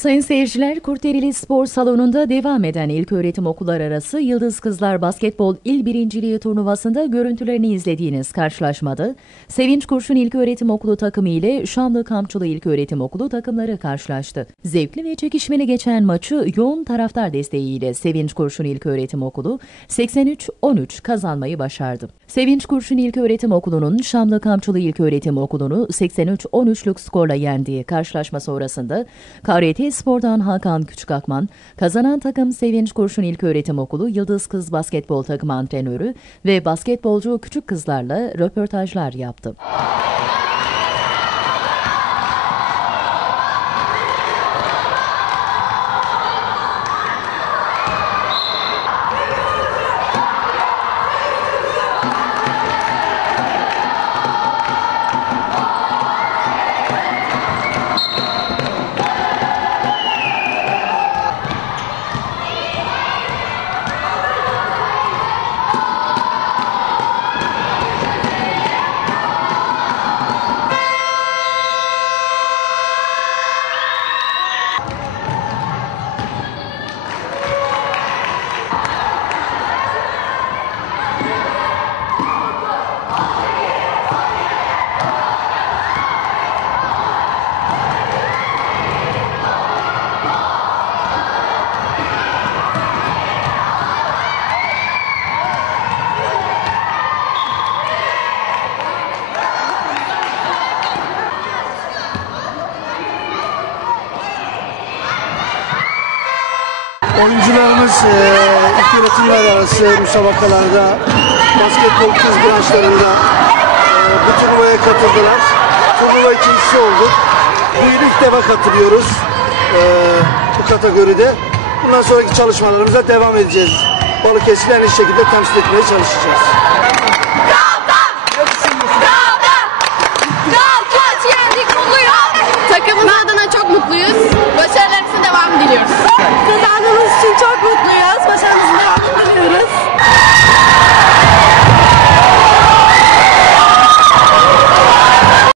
Sayın seyirciler, Kurterili Spor Salonu'nda devam eden ilköğretim okullar arası Yıldız Kızlar Basketbol İl Birinciliği turnuvasında görüntülerini izlediğiniz karşılaşmada Sevinç Kurşun İlköğretim Okulu takımı ile Şamlı Kamçılı İlköğretim Okulu takımları karşılaştı. Zevkli ve çekişmeli geçen maçı yoğun taraftar desteğiyle Sevinç Kurşun İlköğretim Okulu 83-13 kazanmayı başardı. Sevinç Kurşun İlköğretim Okulu'nun Şamlı Kamçılı İlköğretim Okulu'nu 83-13'lük skorla yendiği karşılaşma sonrasında KRT Spor'dan Hakan Küçükakman, kazanan takım Sevinç Kurşun İlköğretim Okulu Yıldız Kız Basketbol takımı antrenörü ve basketbolcu küçük kızlarla röportajlar yaptı. Oyuncularımız e, ilk öğretimler arası müsabakalarda, basketbol kız branşlarında e, bu turnuvaya katıldılar. Turnuva ikincisi olduk. Bu yıl ilk defa katılıyoruz e, bu kategoride. Bundan sonraki çalışmalarımıza devam edeceğiz. Balıkesir'i en iyi şekilde temsil etmeye çalışacağız.